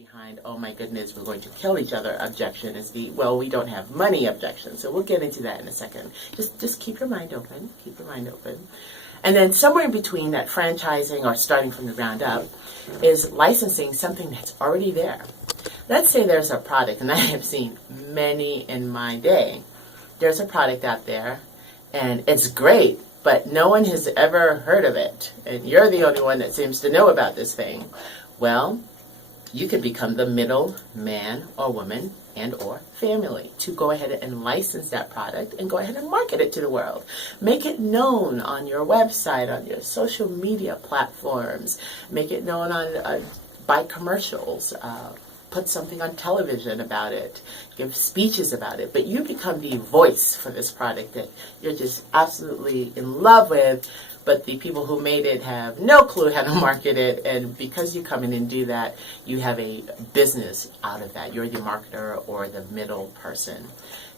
behind, oh my goodness, we're going to kill each other objection is the, well, we don't have money objection. So we'll get into that in a second. Just keep your mind open. Keep your mind open. And then somewhere in between that franchising or starting from the ground up is licensing something that's already there. Let's say there's a product, and I have seen many in my day. There's a product out there, and it's great, but no one has ever heard of it. And you're the only one that seems to know about this thing. Well, you could become the middle man or woman and or family to go ahead and license that product and go ahead and market it to the world. Make it known on your website, on your social media platforms. Make it known on by commercials. Put something on television about it. Give speeches about it. But you become the voice for this product that you're just absolutely in love with. But the people who made it have no clue how to market it, and because you come in and do that, you have a business out of that. You're the marketer or the middle person.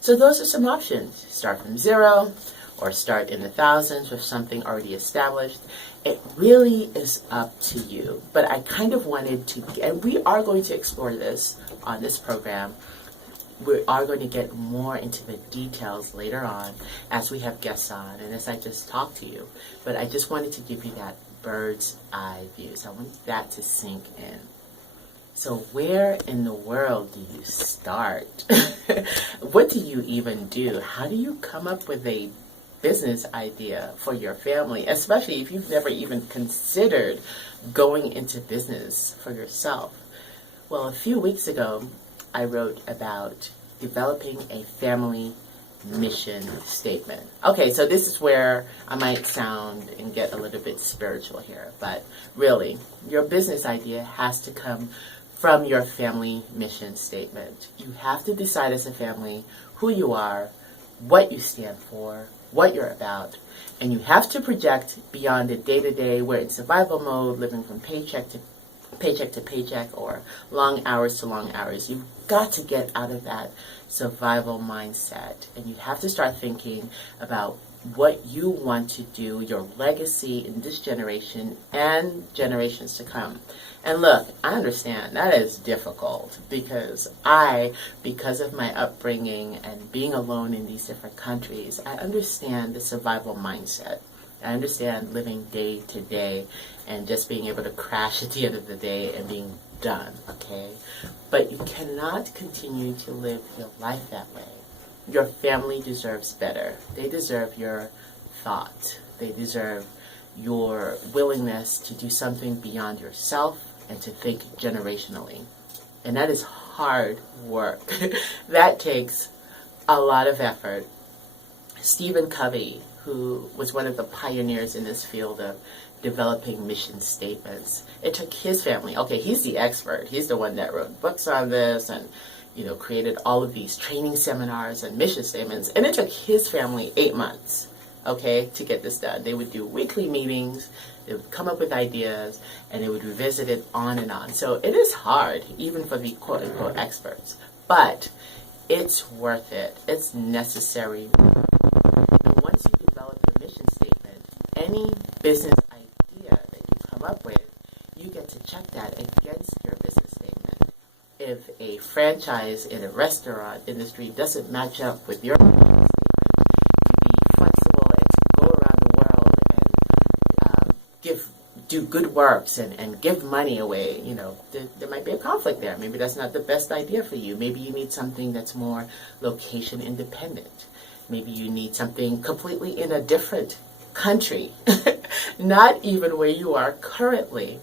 So those are some options. Start from zero, or start in the thousands with something already established. It really is up to you. But I kind of wanted to, and we are going to explore this on this program. We are going to get more into the details later on as we have guests on and as I just talk to you. But I just wanted to give you that bird's eye view. So I want that to sink in. So where in the world do you start? What do you even do? How do you come up with a business idea for your family, especially if you've never even considered going into business for yourself? Well, a few weeks ago, I wrote about developing a family mission statement. Okay, so this is where I might sound and get a little bit spiritual here, but really, your business idea has to come from your family mission statement. You have to decide as a family who you are, what you stand for, what you're about, and you have to project beyond the day-to-day where it's survival mode, living from paycheck to paycheck or long hours to long hours. You've got to get out of that survival mindset, and you have to start thinking about what you want to do, your legacy in this generation and generations to come. And look, I understand that is difficult because of my upbringing and being alone in these different countries, I understand the survival mindset. I understand living day to day and just being able to crash at the end of the day and being done, okay? But you cannot continue to live your life that way. Your family deserves better. They deserve your thought. They deserve your willingness to do something beyond yourself and to think generationally. And that is hard work. That takes a lot of effort. Stephen Covey, who was one of the pioneers in this field of developing mission statements, it took his family. Okay, he's the expert. He's the one that wrote books on this and, created all of these training seminars and mission statements. And it took his family 8 months, okay, to get this done. They would do weekly meetings. They would come up with ideas, and they would revisit it on and on. So it is hard, even for the quote-unquote experts. But it's worth it. It's necessary. And once you develop your mission statement, any business idea that you come up with, you get to check that against your business statement. If a franchise in a restaurant industry doesn't match up with your business statement, to be flexible and to go around the world and do good works and give money away, there might be a conflict there. Maybe that's not the best idea for you. Maybe you need something that's more location independent. Maybe you need something completely in a different country, not even where you are currently.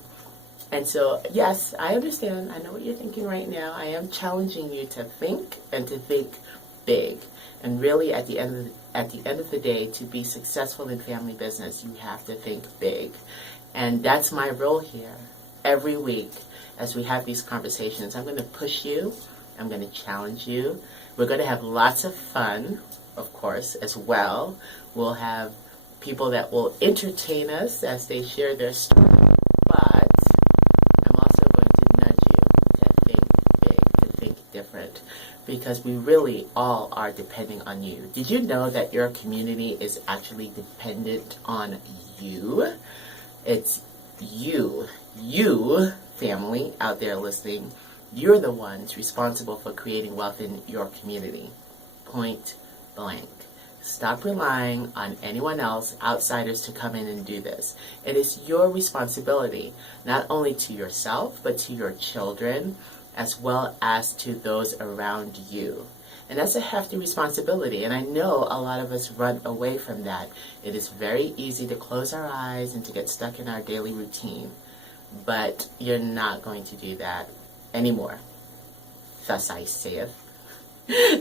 And so, yes, I understand. I know what you're thinking right now. I am challenging you to think and to think big. And really, at the end of the day, to be successful in family business, you have to think big. And that's my role here. Every week, as we have these conversations, I'm going to push you. I'm going to challenge you. We're going to have lots of fun, of course, as well. We'll have people that will entertain us as they share their story. But I'm also going to nudge you to think big, to think different, because we really all are depending on you. Did you know that your community is actually dependent on you? It's you family out there listening, You're the ones responsible for creating wealth in your community. Point blank. Stop relying on anyone else, outsiders, to come in and do this. It is your responsibility, not only to yourself, but to your children, as well as to those around you. And that's a hefty responsibility, and I know a lot of us run away from that. It is very easy to close our eyes and to get stuck in our daily routine, but you're not going to do that anymore. Thus I saith.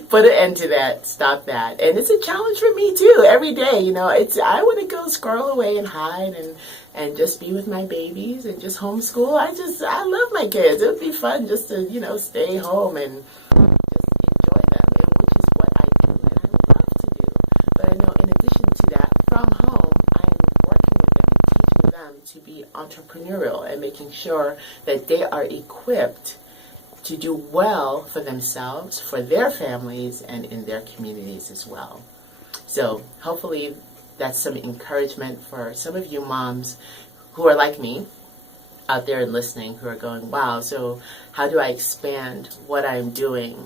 Put an end to that. Stop that. And it's a challenge for me too. Every day, I want to go squirrel away and hide and just be with my babies and just homeschool. I love my kids. It would be fun just to, stay home and just enjoy them, which is what I do and I love to do. But I know in addition to that, from home, I am working with them and teaching them to be entrepreneurial and making sure that they are equipped to do well for themselves, for their families, and in their communities as well. So hopefully that's some encouragement for some of you moms who are like me out there and listening, who are going, wow, so how do I expand what I'm doing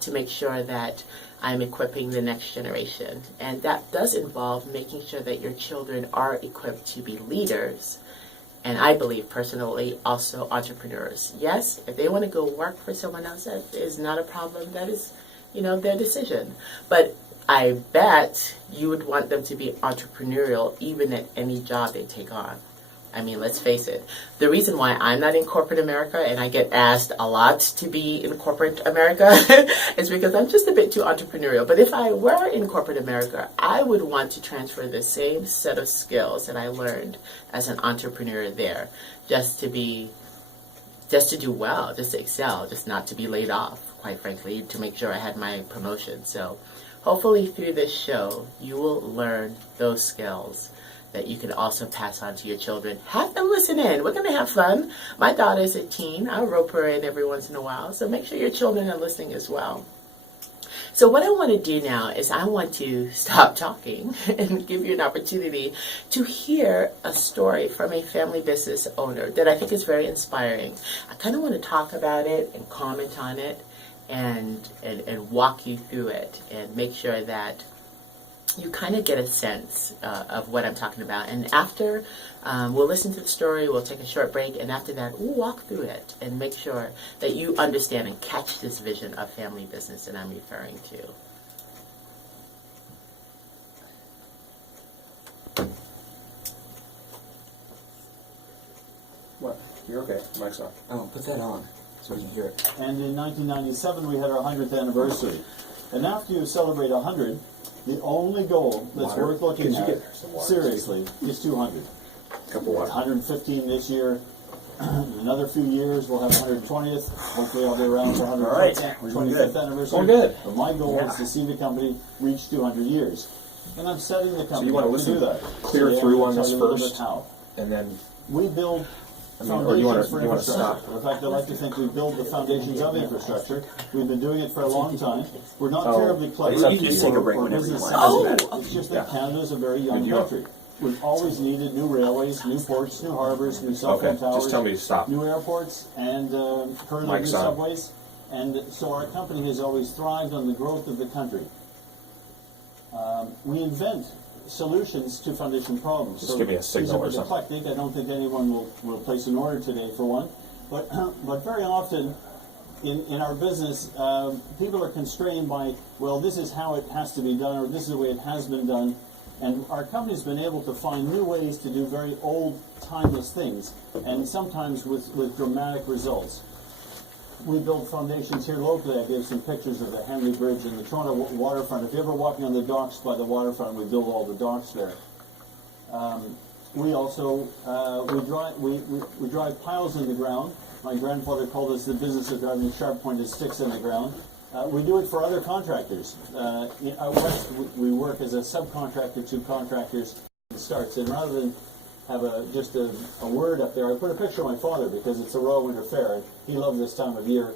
to make sure that I'm equipping the next generation? And that does involve making sure that your children are equipped to be leaders, and I believe personally also entrepreneurs. Yes, if they want to go work for someone else, that is not a problem. That is, their decision. But I bet you would want them to be entrepreneurial even at any job they take on. I mean, let's face it. The reason why I'm not in corporate America, and I get asked a lot to be in corporate America, is because I'm just a bit too entrepreneurial. But if I were in corporate America, I would want to transfer the same set of skills that I learned as an entrepreneur there, just to do well, just to excel, just not to be laid off, quite frankly, to make sure I had my promotion. So hopefully through this show, you will learn those skills that you can also pass on to your children. Have them listen in. We're going to have fun. My daughter's a teen. I'll rope her in every once in a while. So make sure your children are listening as well. So what I want to do now is I want to stop talking and give you an opportunity to hear a story from a family business owner that I think is very inspiring. I kind of want to talk about it and comment on it and walk you through it and make sure that you kind of get a sense of what I'm talking about. And after, we'll listen to the story, we'll take a short break, and after that, we'll walk through it and make sure that you understand and catch this vision of family business that I'm referring to. What? You're okay. Mic's off. Oh, put that on so we can hear it. And in 1997, we had our 100th anniversary. And after you celebrate 100, the only goal that's Water. worth looking Could you at, get some water? seriously, is 200. Cup of water. 115 this year. In another few years, we'll have 120th. Hopefully, I'll be around for All right. 125th We're doing good. anniversary. Going good. But my goal Yeah. is to see the company reach 200 years. And I'm setting the company you wanna up listen do that. clear Today, through I'm on gonna this tell you a little first? bit how. And then, We build or you wanna foundations for stop? infrastructure. In fact, I like to think we build the foundations of infrastructure. We've been doing it for a long time. We're not Oh, terribly clever. it's up to You can just take a break or whenever you business want. savvy. It's just that Yeah. Canada's a very young Good deal. country. We've always needed new railways, new ports, new harbors, new cell phone okay, towers, just tell me to stop. new airports, and currently new Mike's on. subways. And so our company has always thrived on the growth of the country. We invent solutions to foundation problems. Just give me a signal or these are something. eclectic. I don't think anyone will place an order today for one. But very often in our business, people are constrained by, well, this is how it has to be done, or this is the way it has been done. And our company's been able to find new ways to do very old, timeless things, and sometimes with dramatic results. We build foundations here locally. I gave some pictures of the Henley Bridge and the Toronto waterfront. If you're ever walking on the docks by the waterfront, we build all the docks there. We also we drive piles in the ground. My grandfather called us the business of driving sharp-pointed sticks in the ground. We do it for other contractors. Out west, we work as a subcontractor to contractors. It starts, and rather than have just a word up there, I put a picture of my father because it's a Royal Winter Fair, and he loved this time of year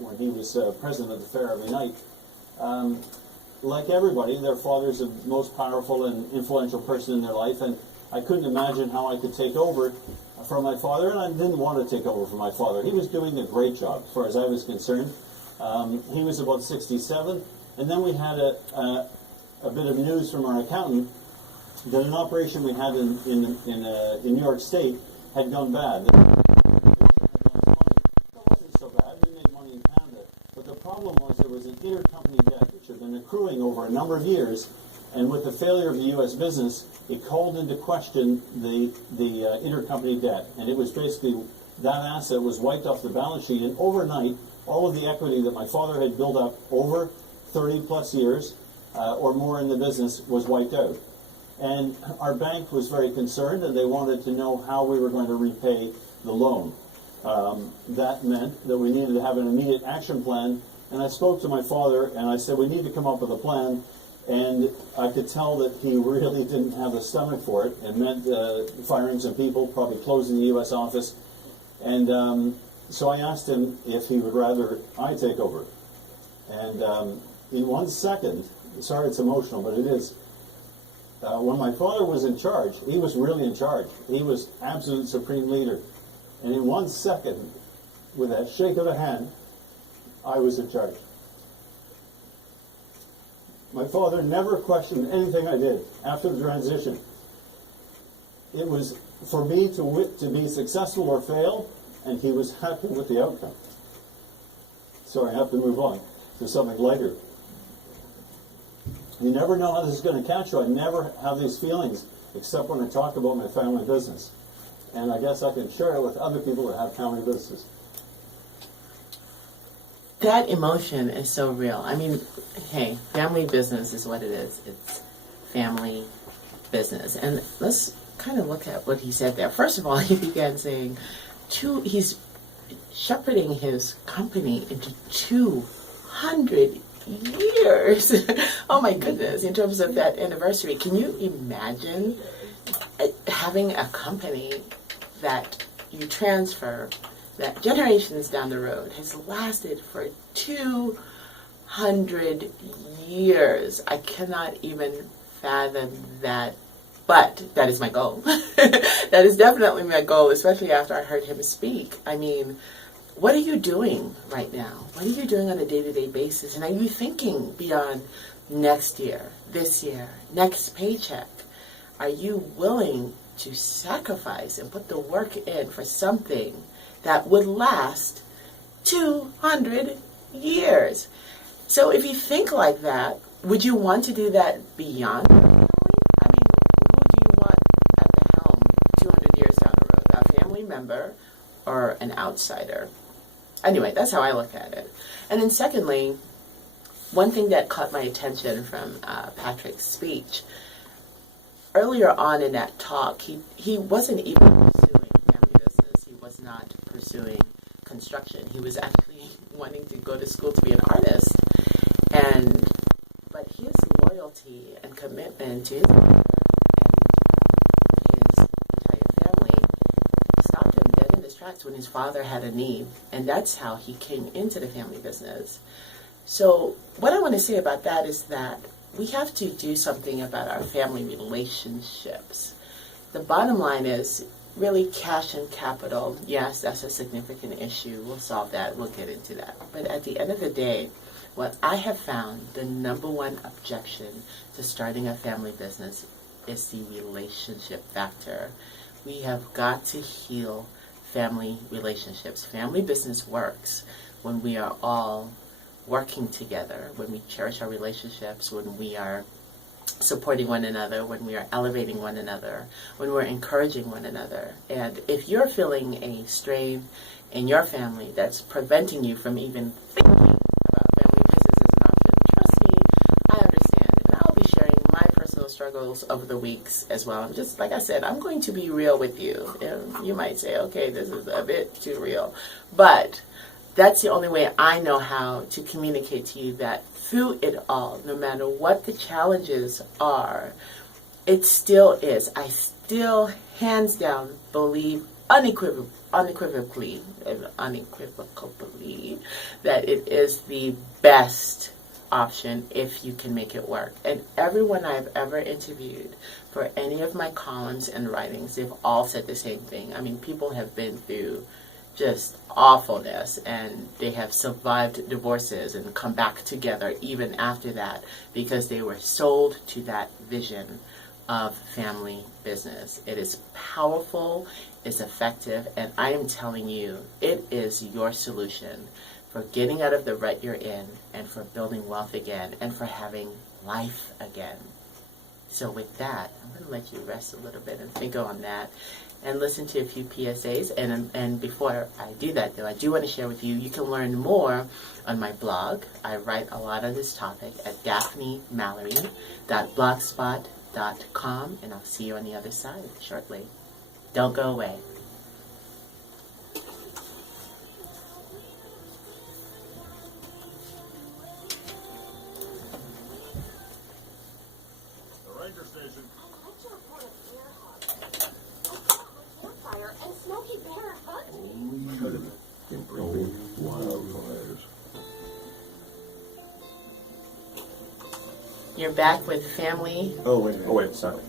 when he was president of the fair every night. Like everybody, their father's the most powerful and influential person in their life, and I couldn't imagine how I could take over from my father, and I didn't want to take over from my father. He was doing a great job, as far as I was concerned. He was about 67, and then we had a bit of news from our accountant that an operation we had in New York State had gone bad. That wasn't so bad. We made money in Canada, but the problem was there was an intercompany debt which had been accruing over a number of years, and with the failure of the U.S. business, it called into question the intercompany debt, and it was basically that asset was wiped off the balance sheet, and overnight, all of the equity that my father had built up over 30 plus years or more in the business was wiped out. And our bank was very concerned, and they wanted to know how we were going to repay the loan. That meant that we needed to have an immediate action plan, and I spoke to my father, and I said, we need to come up with a plan. And I could tell that he really didn't have the stomach for it. It meant firing some people, probably closing the U.S. office. And so I asked him if he would rather I take over. And in 1 second, sorry it's emotional, but it is, when my father was in charge, he was really in charge. He was absolute supreme leader. And in 1 second, with a shake of the hand, I was in charge. My father never questioned anything I did after the transition. It was for me to be successful or fail, and he was happy with the outcome. So I have to move on to something lighter. You never know how this is going to catch you. I never have these feelings except when I talk about my family business. And I guess I can share it with other people that have family businesses. That emotion is so real. I mean, hey, family business is what it is. It's family business. And let's kind of look at what he said there. First of all, he began saying he's shepherding his company into 200 years. Oh my goodness, in terms of that anniversary. Can you imagine having a company that you transfer that generations down the road has lasted for 200 years? I cannot even fathom that, but that is my goal. That is definitely my goal, especially after I heard him speak. I mean, what are you doing right now? What are you doing on a day-to-day basis? And are you thinking beyond next year, this year, next paycheck? Are you willing to sacrifice and put the work in for something that would last 200 years? So if you think like that, would you want to do that beyond your family? I mean, who do you want at the helm 200 years down the road? A family member or an outsider? Anyway, that's how I look at it. And then secondly, one thing that caught my attention from Patrick's speech, earlier on in that talk, he wasn't even pursuing family business. He was not pursuing construction. He was actually wanting to go to school to be an artist. But his loyalty and commitment to his entire family stopped him dead in his tracks when his father had a need. And that's how he came into the family business. So what I want to say about that is that we have to do something about our family relationships. The bottom line is really cash and capital. Yes, that's a significant issue. We'll solve that. We'll get into that. But at the end of the day, what I have found, the number one objection to starting a family business is the relationship factor. We have got to heal family relationships. Family business works when we are all working together, when we cherish our relationships, when we are supporting one another, when we are elevating one another, when we're encouraging one another. And if you're feeling a strain in your family that's preventing you from even thinking about family business as an option, trust me, I understand. And I'll be sharing my personal struggles over the weeks as well. I'm just, like I said, I'm going to be real with you. You might say, okay, this is a bit too real. But that's the only way I know how to communicate to you that through it all, no matter what the challenges are, it still is. I still, hands down, believe unequivocally that it is the best option if you can make it work. And everyone I've ever interviewed for any of my columns and writings, they've all said the same thing. I mean, people have been through just awfulness, and they have survived divorces and come back together even after that because they were sold to that vision of family business. It is powerful, it's effective, and I am telling you, it is your solution for getting out of the rut you're in and for building wealth again and for having life again. So with that, I'm going to let you rest a little bit and think on that and listen to a few PSAs. And before I do that, though, I do want to share with you, you can learn more on my blog. I write a lot on this topic at daphnemallory.blogspot.com, and I'll see you on the other side shortly. Don't go away. Ranger Station. I'd like to report a bear hunt. I saw a campfire and Smoky Bear hunt. Wildfires. You're back with family. Oh wait, sorry.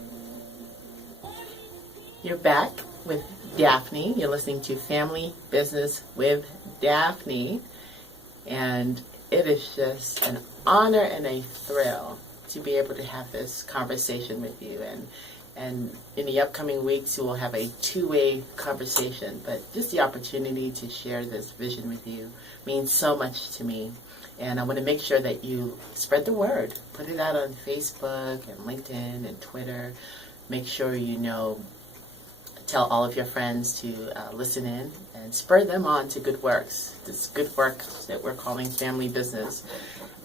You're back with Daphne. You're listening to Family Business with Daphne. And it is just an honor and a thrill to be able to have this conversation with you. And in the upcoming weeks, we'll have a two-way conversation. But just the opportunity to share this vision with you means so much to me. And I want to make sure that you spread the word. Put it out on Facebook and LinkedIn and Twitter. Make sure tell all of your friends to listen in and spur them on to good works. This good work that we're calling family business.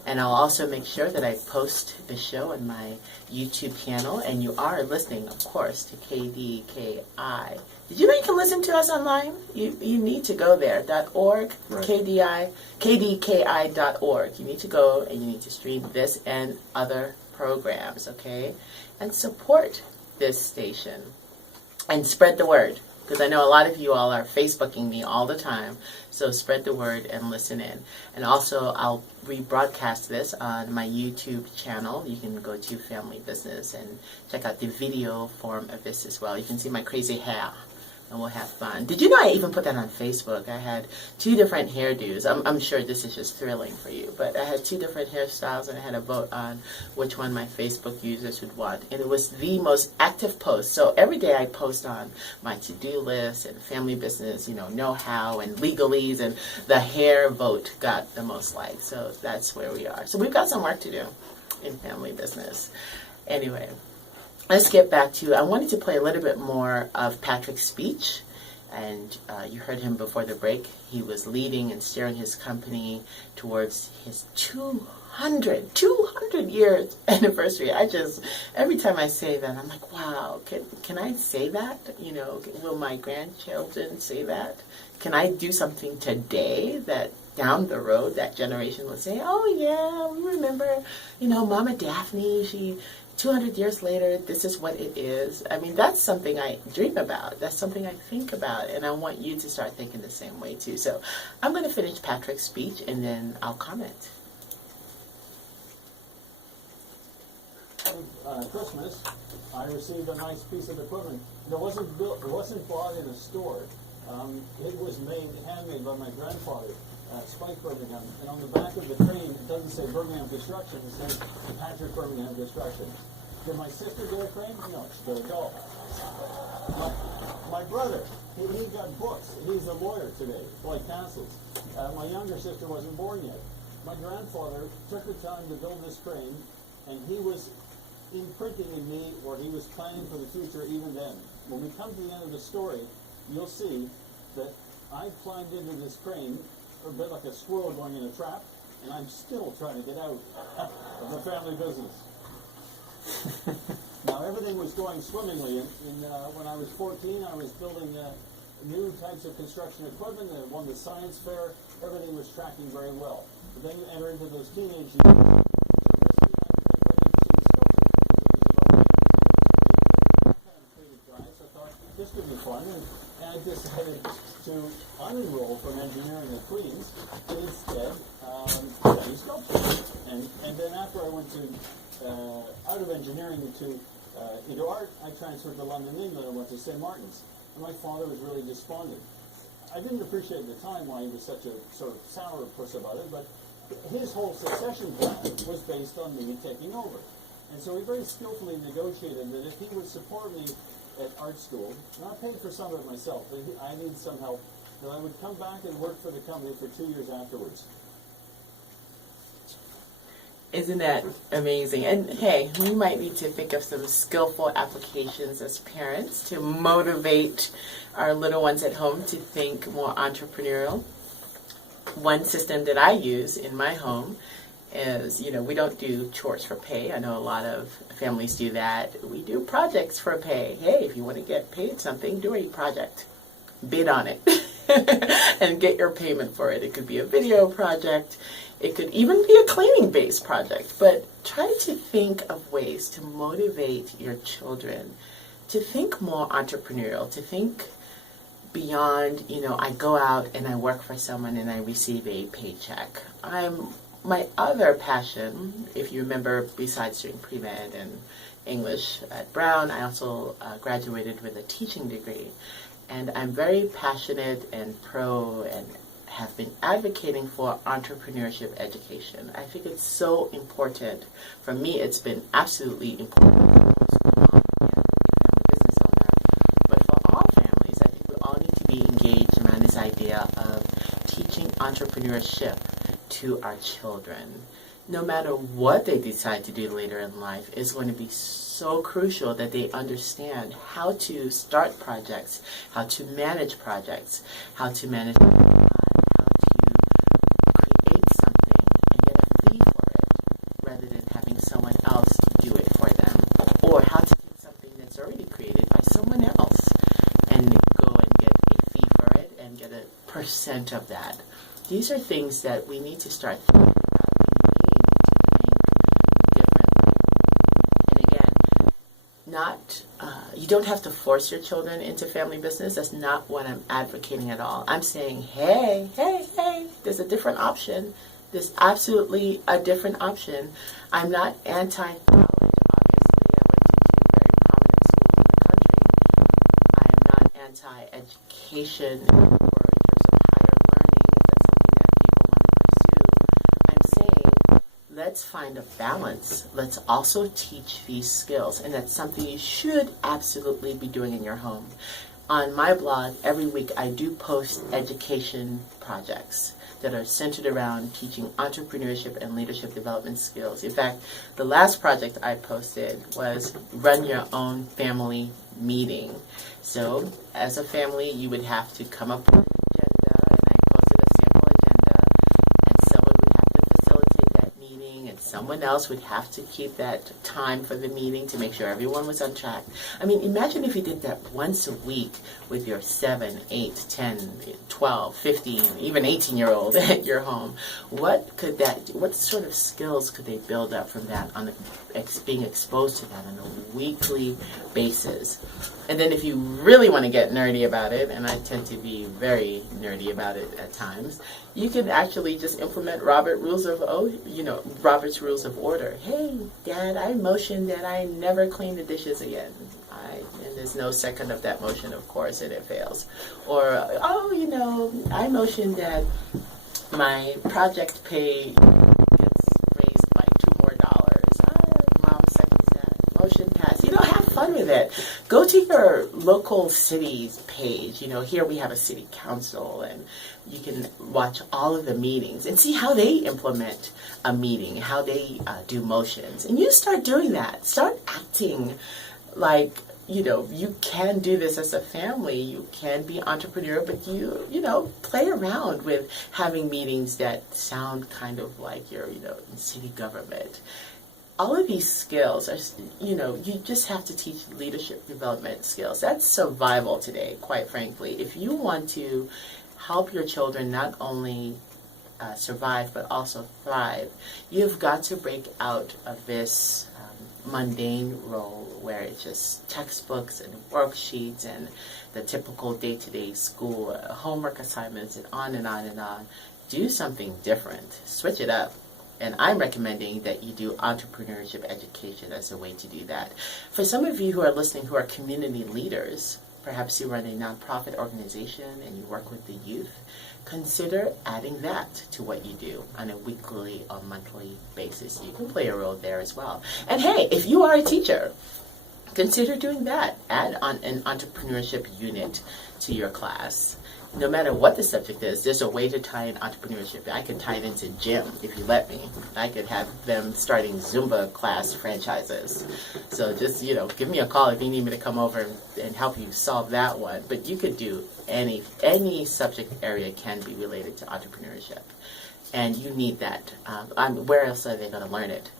And I'll also make sure that I post the show on my YouTube channel. And you are listening, of course, to KDKI. Did you know you can listen to us online? You need to go there, .org, Right. KDKI.org. You need to go and you need to stream this and other programs, okay? And support this station. And spread the word, because I know a lot of you all are Facebooking me all the time. So spread the word and listen in. And also, I'll rebroadcast this on my YouTube channel. You can go to Family Business and check out the video form of this as well. You can see my crazy hair, and we'll have fun. Did you know I even put that on Facebook? I had 2 different hairdos. I'm sure this is just thrilling for you, but I had 2 different hairstyles, and I had a vote on which one my Facebook users would want. And it was the most active post. So every day I post on my to-do list and family business, know-how and legalese, and the hair vote got the most likes. So that's where we are. So we've got some work to do in family business. Anyway. Let's get back to, I wanted to play a little bit more of Patrick's speech, and you heard him before the break. He was leading and steering his company towards his 200 years anniversary. Every time I say that, I'm like, wow, can I say that? Will my grandchildren say that? Can I do something today that down the road that generation will say, oh yeah, we remember, Mama Daphne, 200 years later, this is what it is. I mean, that's something I dream about. That's something I think about. And I want you to start thinking the same way, too. So I'm going to finish Patrick's speech, and then I'll comment. Christmas, I received a nice piece of equipment. It wasn't bought in a store. It was handmade by my grandfather, Spike Birmingham. And on the back of the crane, it doesn't say Birmingham Construction, it says Patrick Birmingham Construction. Did my sister get a crane? No, she got a doll. My brother, he got books. He's a lawyer today, like Castles. My younger sister wasn't born yet. My grandfather took the time to build this crane, and he was imprinting in me, or he was planning for the future even then. When we come to the end of the story, you'll see that I climbed into this crane a bit like a squirrel going in a trap, and I'm still trying to get out of the family business. Now, everything was going swimmingly. When I was 14, I was building new types of construction equipment and won the science fair. Everything was tracking very well. But then you enter into those teenage years. This could be fun, and I decided to unenroll from engineering at Queens and instead study sculpture. And then after I went to out of engineering into art, I transferred to London, England. I went to St. Martin's, and my father was really despondent. I didn't appreciate at the time why he was such a sort of sour puss about it, but his whole succession plan was based on me taking over. And so he very skillfully negotiated that if he would support me at art school, and I paid for some of it myself, but I needed some help, that I would come back and work for the company for 2 years afterwards. Isn't that amazing? And hey, we might need to think of some skillful applications as parents to motivate our little ones at home to think more entrepreneurial. One system that I use in my home is, we don't do chores for pay. I know a lot of families do that. We do projects for pay. Hey, if you want to get paid something, do a project. Bid on it and get your payment for it. It could be a video project. It could even be a cleaning-based project. But try to think of ways to motivate your children to think more entrepreneurial, to think beyond, I go out and I work for someone and I receive a paycheck. My other passion, if you remember, besides doing pre-med and English at Brown, I also graduated with a teaching degree. And I'm very passionate and pro and have been advocating for entrepreneurship education. I think it's so important. For me, it's been absolutely important. But for all families, I think we all need to be engaged around this idea of teaching entrepreneurship to our children. No matter what they decide to do later in life, it's going to be so crucial that they understand how to start projects, how to manage projects, how to manage how to create something and get a fee for it rather than having someone else do it for them, or how to take something that's already created by someone else and go and get a fee for it and get a percent of that. These are things that we need to start thinking about. You don't have to force your children into family business. That's not what I'm advocating at all. I'm saying, hey, there's a different option. There's absolutely a different option. I'm not anti-college, obviously. I went to two very prominent schools in the country. I am not anti-education or in terms of higher learning, if that's something that people want to pursue. I'm saying, let's find a balance. Let's also teach these skills, and that's something you should absolutely be doing in your home. On my blog, every week I do post education projects that are centered around teaching entrepreneurship and leadership development skills. In fact, the last project I posted was run your own family meeting. So, as a family, you would have to come up with an agenda, and I posted a sample agenda, and someone would have to facilitate that meeting, and someone else would have to keep that time for the meeting to make sure everyone was on track. I mean, imagine if you did that once a week with your 7, 8, 10, 12, 15, even 18-year-old at your home. What sort of skills could they build up from that being exposed to that on a weekly basis? And then if you really want to get nerdy about it, and I tend to be very nerdy about it at times, you can actually just implement Robert's Rules of Order. Hey, Dad, I motion that I never clean the dishes again. And there's no second of that motion, of course, and it fails. Or, I motion that my project pay gets raised by $2 more. Mom seconds that. Motion passed. Have fun with it. Go to your local city's page. Here we have a city council, and you can watch all of the meetings and see how they implement a meeting, how they do motions. And you start doing that. Start acting like, you can do this as a family. You can be entrepreneurial, but you play around with having meetings that sound kind of like you're, in city government. All of these skills are, you just have to teach leadership development skills. That's survival today, quite frankly. If you want to help your children not only survive, but also thrive, you've got to break out of this mundane role where it's just textbooks and worksheets and the typical day-to-day school homework assignments and on and on and on. Do something different. Switch it up. And I'm recommending that you do entrepreneurship education as a way to do that. For some of you who are listening who are community leaders, perhaps you run a nonprofit organization and you work with the youth, consider adding that to what you do on a weekly or monthly basis. You can play a role there as well. And hey, if you are a teacher, consider doing that. Add on an entrepreneurship unit to your class. No matter what the subject is, there's a way to tie in entrepreneurship. I could tie it into gym if you let me. I could have them starting Zumba class franchises. So just, give me a call if you need me to come over and help you solve that one. But you could do any subject area can be related to entrepreneurship. And you need that. Where else are they going to learn it?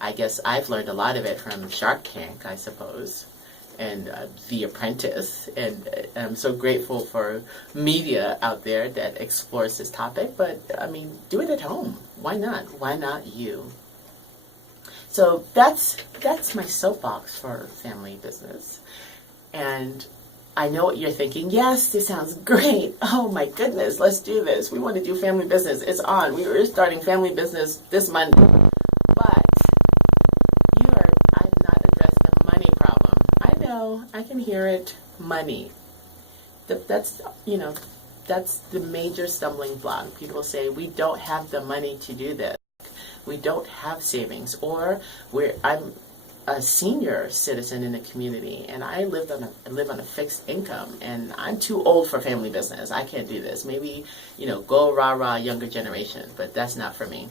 I guess I've learned a lot of it from Shark Tank, I suppose, and The Apprentice, and I'm so grateful for media out there that explores this topic, but do it at home. Why not? Why not you? So that's my soapbox for family business. And I know what you're thinking. Yes, this sounds great. Oh my goodness, let's do this. We want to do family business. It's on. We were starting family business this Monday. But I've not addressed the money problem. I know, I can hear it. Money. That's the major stumbling block. People say, we don't have the money to do this. We don't have savings. Or I'm a senior citizen in the community and I live on a fixed income and I'm too old for family business. I can't do this. Maybe, go rah-rah younger generation, but that's not for me.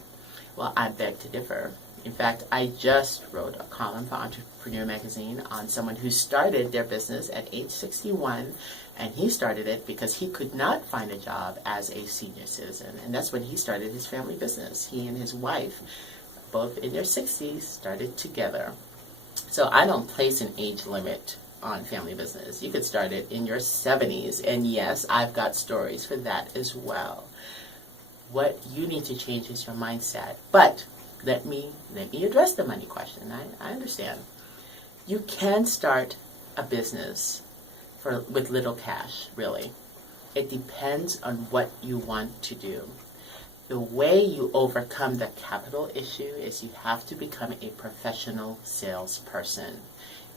Well, I beg to differ. In fact, I just wrote a column for Entrepreneur Magazine on someone who started their business at age 61, and he started it because he could not find a job as a senior citizen, and that's when he started his family business. He and his wife, both in their 60s, started together. So I don't place an age limit on family business. You could start it in your 70s, and yes, I've got stories for that as well. What you need to change is your mindset. But let me address the money question. I understand. You can start a business with little cash, really. It depends on what you want to do. The way you overcome the capital issue is you have to become a professional salesperson.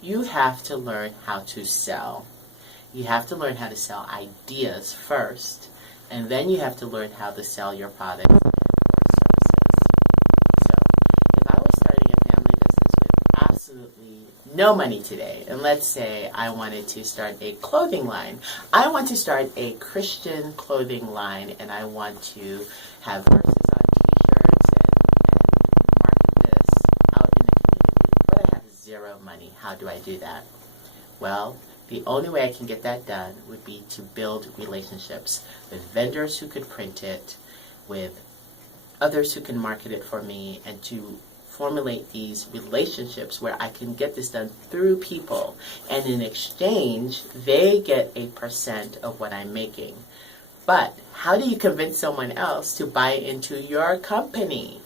You have to learn how to sell. You have to learn how to sell ideas first, and then you have to learn how to sell your products or services. So, if I was starting a family business with absolutely no money today, and let's say I wanted to start a clothing line. I want to start a Christian clothing line, and I want to have verses on t-shirts and market this out in the community, but I have zero money. How do I do that? Well, the only way I can get that done would be to build relationships with vendors who could print it, with others who can market it for me, and to formulate these relationships where I can get this done through people. And in exchange, they get a % of what I'm making. But how do you convince someone else to buy into your company?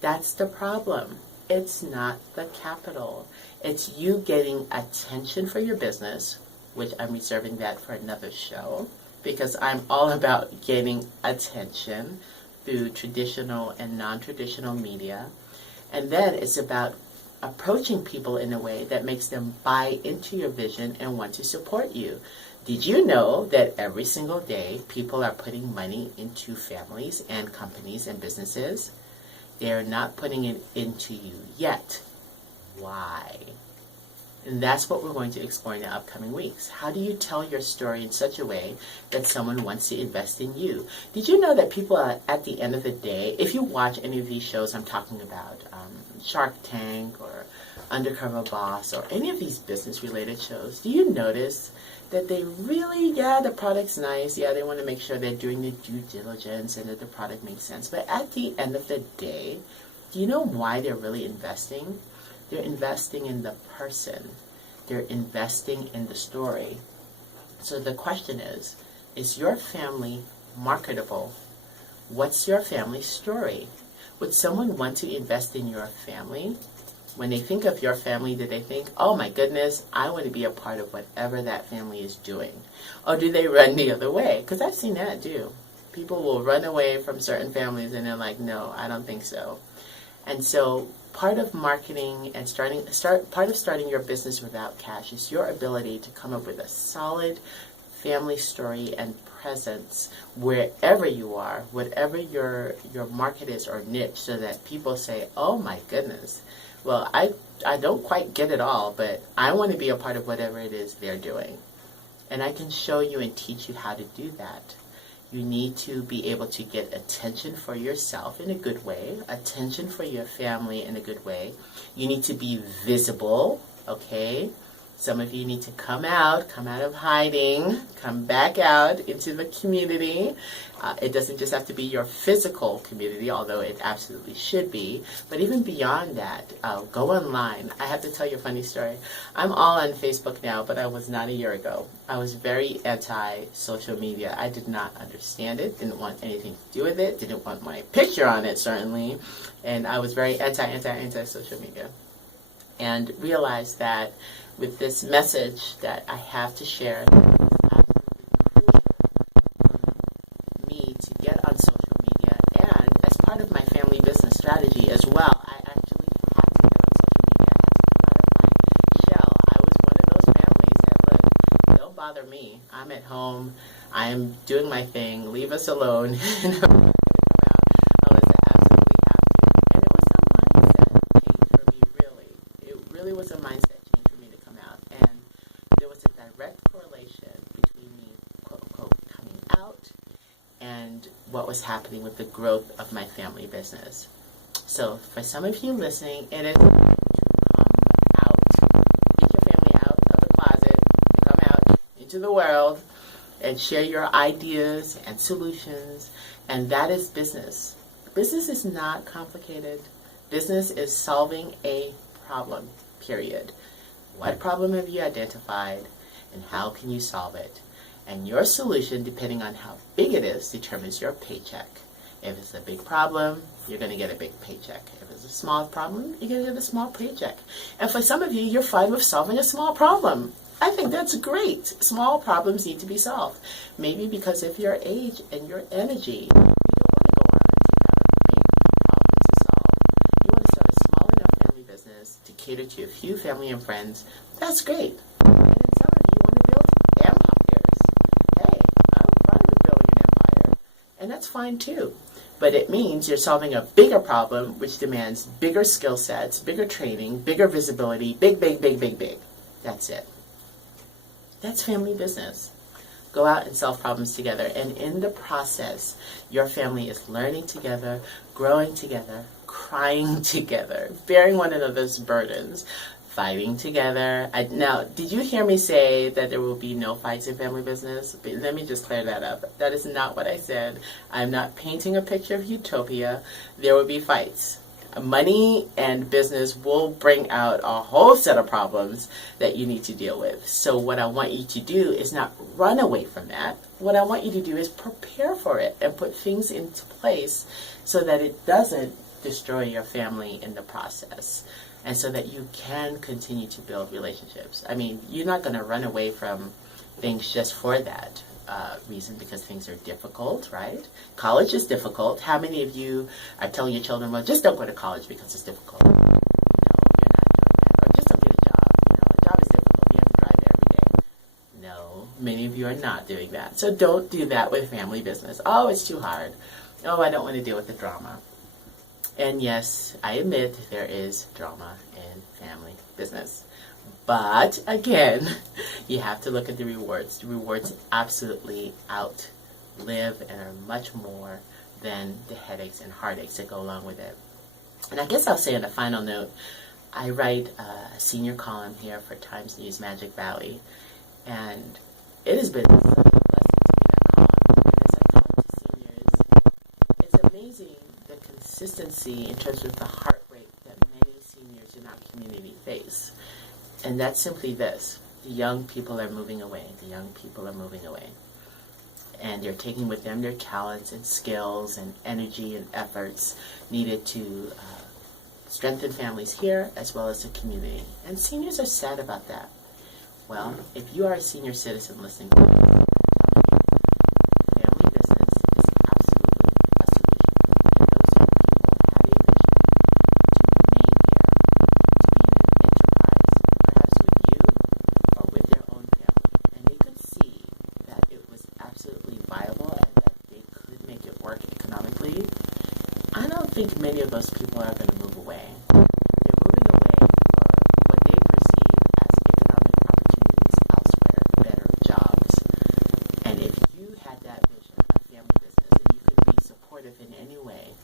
That's the problem. It's not the capital. It's you getting attention for your business, which I'm reserving that for another show, because I'm all about getting attention through traditional and non-traditional media. And then it's about approaching people in a way that makes them buy into your vision and want to support you. Did you know that every single day people are putting money into families and companies and businesses? They're not putting it into you yet. Why? And that's what we're going to explore in the upcoming weeks. How do you tell your story in such a way that someone wants to invest in you? Did you know that people are, at the end of the day, if you watch any of these shows I'm talking about, Shark Tank or Undercover Boss or any of these business-related shows, do you notice that they really, the product's nice, they want to make sure they're doing the due diligence and that the product makes sense. But at the end of the day, do you know why they're really investing? They're investing in the person. They're investing in the story. So the question is your family marketable? What's your family story? Would someone want to invest in your family? When they think of your family, do they think, oh my goodness, I want to be a part of whatever that family is doing? Or do they run the other way? Because I've seen that too. People will run away from certain families and they're like, no, I don't think so. And so part of marketing and part of starting your business without cash is your ability to come up with a solid family story and presence wherever you are, whatever your market is or niche, so that people say, oh my goodness, well, I don't quite get it all, but I want to be a part of whatever it is they're doing. And I can show you and teach you how to do that. You need to be able to get attention for yourself in a good way, attention for your family in a good way. You need to be visible, okay? Some of you need to come out of hiding, come back out into the community. It doesn't just have to be your physical community, although it absolutely should be. But even beyond that, go online. I have to tell you a funny story. I'm all on Facebook now, but I was not a year ago. I was very anti-social media. I did not understand it, didn't want anything to do with it, didn't want my picture on it, certainly. And I was very anti-social media. And realized that with this message that I have to share, me to get on social media, and as part of my family business strategy as well, I actually had to get on social media. I had to come out of my shell. I was one of those families that, look, don't bother me. I'm at home. I'm doing my thing. Leave us alone. Was a mindset change for me to come out, and there was a direct correlation between me, quote unquote, coming out and what was happening with the growth of my family business. So for some of you listening, it is to come out, get your family out of the closet, come out into the world and share your ideas and solutions, and that is business. Business is not complicated. Business is solving a problem. Period. What problem have you identified, and how can you solve it? And your solution, depending on how big it is, determines your paycheck. If it's a big problem, you're going to get a big paycheck. If it's a small problem, you're going to get a small paycheck. And for some of you, you're fine with solving a small problem. I think that's great. Small problems need to be solved. Maybe because of your age and your energy, to cater to a few family and friends. That's great. And then some of you want to build empires. Hey, I'm fine with building an empire. And that's fine too. But it means you're solving a bigger problem, which demands bigger skill sets, bigger training, bigger visibility, big. That's it. That's family business. Go out and solve problems together. And in the process, your family is learning together, growing together, crying together, bearing one another's burdens, fighting together. Now, did you hear me say that there will be no fights in family business? Let me just clear that up. That is not what I said. I'm not painting a picture of utopia. There will be fights. Money and business will bring out a whole set of problems that you need to deal with. So what I want you to do is not run away from that. What I want you to do is prepare for it and put things into place so that it doesn't destroy your family in the process, and so that you can continue to build relationships. I mean, you're not going to run away from things just for that reason, because things are difficult, right? College is difficult. How many of you are telling your children, well, just don't go to college because it's difficult? No, you're not doing that. Or just don't get a job. A job is difficult. You have to drive every day. No, many of you are not doing that. So don't do that with family business. Oh, it's too hard. Oh, I don't want to deal with the drama. And yes, I admit there is drama in family business. But again, you have to look at the rewards. The rewards absolutely outlive and are much more than the headaches and heartaches that go along with it. And I guess I'll say on a final note, I write a senior column here for Times News Magic Valley. And it has been such a blessing to be that column. And as I talk to seniors, it's amazing the consistency in terms of the heart rate that many seniors in our community face. And that's simply this: the young people are moving away. The young people are moving away. And they're taking with them their talents and skills and energy and efforts needed to strengthen families here as well as the community. And seniors are sad about that. Well, if you are a senior citizen listening to this, family business is absolutely a solution. And those young people have a vision to remain here, to be in an enterprise, perhaps with you or with their own family. And they could see that it was absolutely viable and that they could make it work economically. I don't think many of those people are going to move away. They're moving away for what they perceive as economic opportunities elsewhere, better jobs. And if you had that vision of family business and you could be supportive in any way,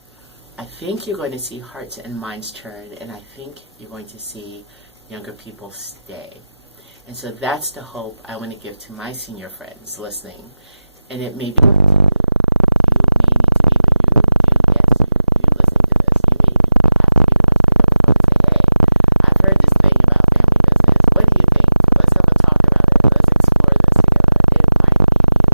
I think you're going to see hearts and minds turn, and I think you're going to see younger people stay. And so that's the hope I want to give to my senior friends listening. And it may be you may need to be you listening to this. You may have to be the one to pick up the phone and say, hey, I've heard this thing about family business. What do you think? Let's have a talk about it. Let's explore this together. It might be you.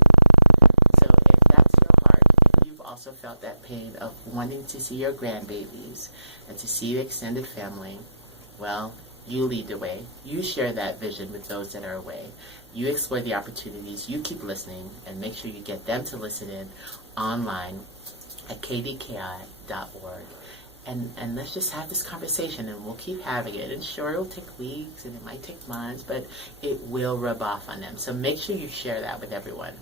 So if that's your heart, if you've also felt that pain of wanting to see your grandbabies and to see the extended family, well, you lead the way. You share that vision with those that are away. You explore the opportunities. You keep listening and make sure you get them to listen in online at kdki.org. And let's just have this conversation, and we'll keep having it. And sure, it'll take weeks and it might take months, but it will rub off on them. So make sure you share that with everyone.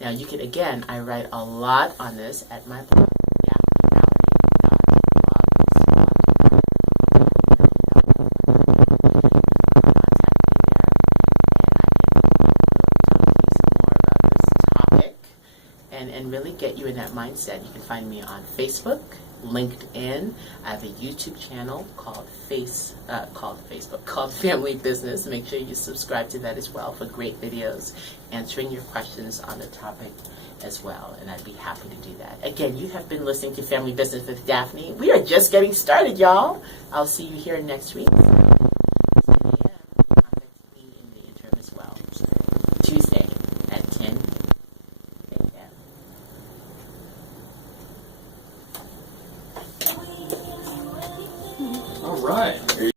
Now, you can, again, I write a lot on this at my blog, and really get you in that mindset. You can find me on Facebook, LinkedIn. I have a YouTube channel called Family Business. Make sure you subscribe to that as well for great videos, answering your questions on the topic as well. And I'd be happy to do that. Again, you have been listening to Family Business with Daphne. We are just getting started, y'all. I'll see you here next week. Contact me in the interim as well. Tuesday at 10 a.m. All right.